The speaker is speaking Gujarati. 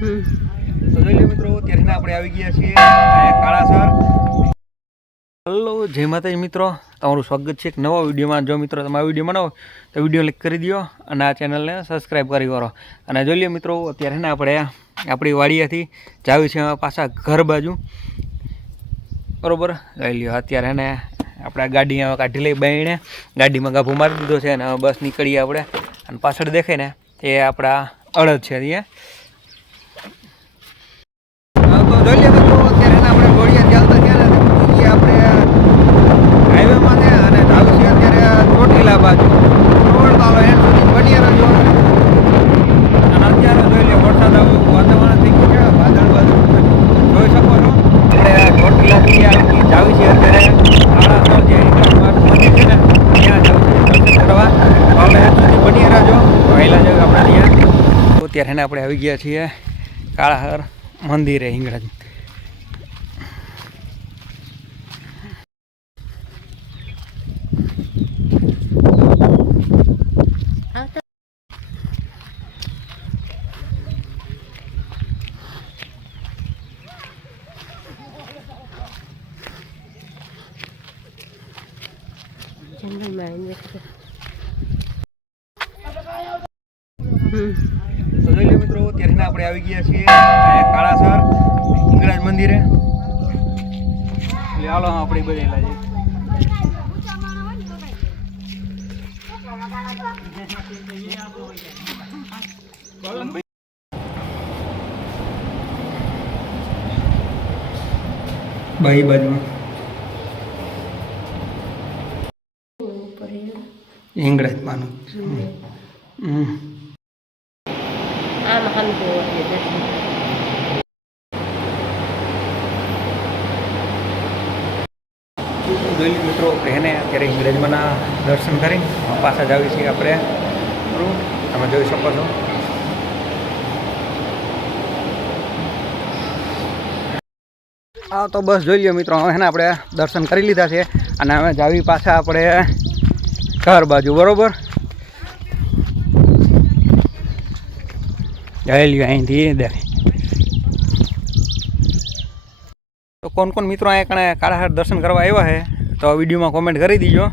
તો જોઈ લો મિત્રો, ત્યારે આપણે આવી ગયા છીએ કાળાસર. હેલો, જય માતાજી મિત્રો, તમારું સ્વાગત છે એક નવા વિડીયોમાં. જો મિત્રો તમે આ વિડીયો બનાવો તો વિડીયો લાઈક કરી દો અને આ ચેનલને સબસ્ક્રાઈબ કરી કરો. અને જોઈ લો મિત્રો, અત્યારે ને આપણે આપણી વાડીએથી જાવી છે પાછા ઘર બાજુ, બરાબર. જોઈ લો અત્યારે ને આપણે ગાડી કાઢી લઈ બાઈને ગાડીમાં ગાભો મારી દીધો છે અને બસ નીકળીએ આપણે. અને પાછળ દેખાય ને એ આપણા અડદ છે ત્યાં. તો જોઈ લે મિત્રો, અત્યારે આપણે ઘોડિયા ચાલતા ગયા ને આપણે હાઈવેમાં ને અને જાવું છે અત્યારે ચોટીલા બાજુ. રોડ ચાલો એન્ડ સુધી બની રહ્યો. અને અત્યારે જોઈ લે વરસાદ આવ્યો, વાતાવરણ થઈ ગયું છે, વાદળ જોઈ શકો છો. આપણે ચોટીલાથી જાવી છે અત્યારે કાળાસર જે મંદિર છે ને ત્યાં જવું છે દર્શન કરવા. આપણે એન્ડ સુધી બની રહેજો, વહેલા જવું આપણે ત્યાં. અત્યારે આપણે આવી ગયા છીએ કાળાસર મંદિરે હિંગળાજ. તો જોઈ લો મિત્રો, ત્યારે આપણે આવી ગયા છીએ કાળાસર હિંગળાજ મંદિરે. એટલે હાલો આપણે બધેલા છે. બાઈ બાજુમાં હિંગળાજ માનું. જોઈ લો મિત્રો, એને અત્યારે હિંગળાજમાંના દર્શન કરી પાછા જ આવી છીએ આપણે. તમે જોઈ શકો છો. હા તો બસ જોઈ લો મિત્રો, હવે આપણે દર્શન કરી લીધા છે અને હવે જાવી પાછા આપણે ઘર બાજુ, બરોબર. જઈ લ્યો અહીંથી દેખાય. તો કોણ કોણ મિત્રો અહીંયા કણે કાળાસર દર્શન કરવા આવ્યા છે તો વિડીયોમાં કોમેન્ટ કરી દીજો.